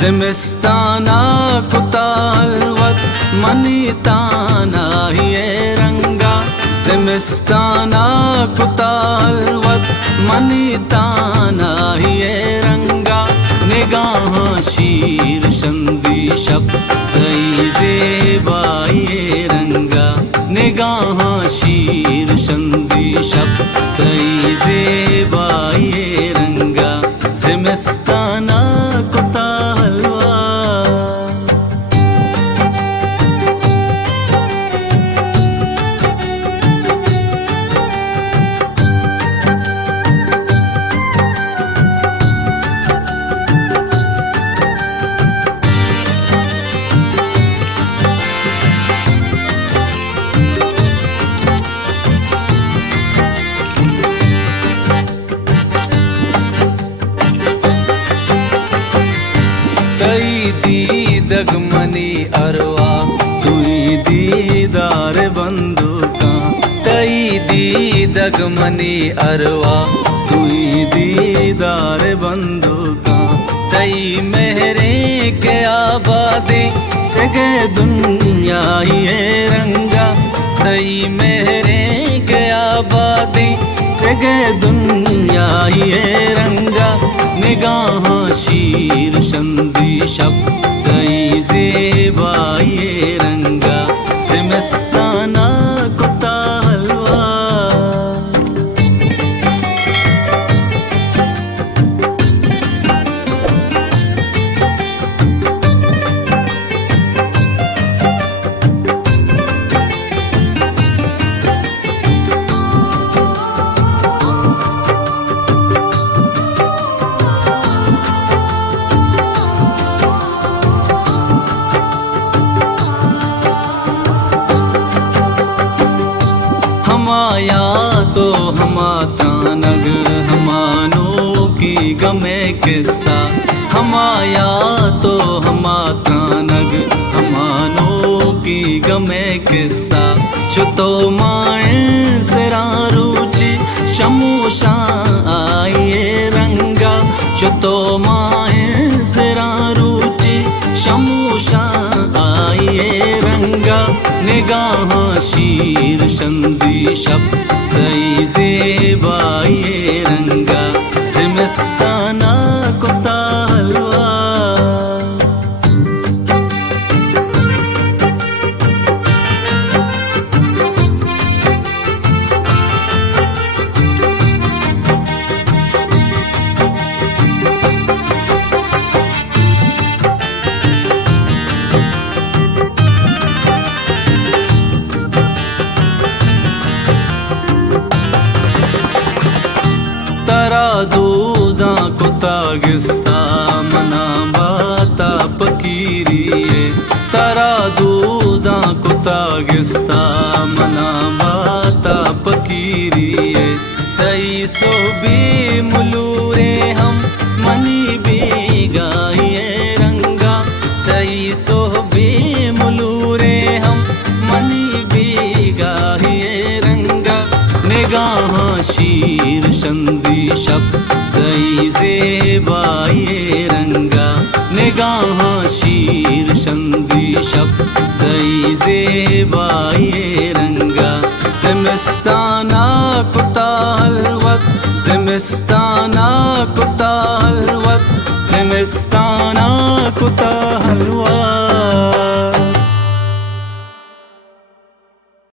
زمستانا كطالوت منيتانا هي رنگا زمستانا كطالوت منيتانا هي رنگا نگاہ شیر شنزی شب تئی زیبائی رنگا نگاہ شیر شنزی شب تئی زیبائی رنگا زمستانا तई दीदग मनी अरवा तुई दीदार बंदूका तई दीदग मनी अरवा तुई दीदार बंदूका तई मेहरे के आबादी जगे दुनिया ये रंगा तई मेहरे के आबादी जगे दुनिया ये रंगा निगाह शीर शंजी शब तई ज़ेबाई रंगा ज़िमस्ताना कुत्ता हलवा हमाया तो हमाता नग हमानो की गमे किस्सा हमाया तो हमाता नग हमानो की गमे किस्सा छुतो माए जरा रुचि शमूशा आए रंगा छुतो माए जरा रुचि शमूशा आए रंगा निगाह शीर शंजी शब तई ज़ेबाई रंगा ज़िमस्ताना कुत्ता हलवा तरा दूधा कुत्ता गिस्ता मना बाता पकीरिए तरा दूधा कुत्ता गिस्ता मना बाता पकीरिए तई सो भी मुलूरे हम मनी भी गाये रंगा तई सो भी मुलूरे हम मनी भी गाये रंगा निगाह शीर शंजी शब तई ज़ेबाई रंगा निगाह शीर शंजी शब तई ज़ेबाई रंगा ज़िमस्ताना कुत्ता हलवत ज़िमस्ताना कुत्ता हलवत ज़िमस्ताना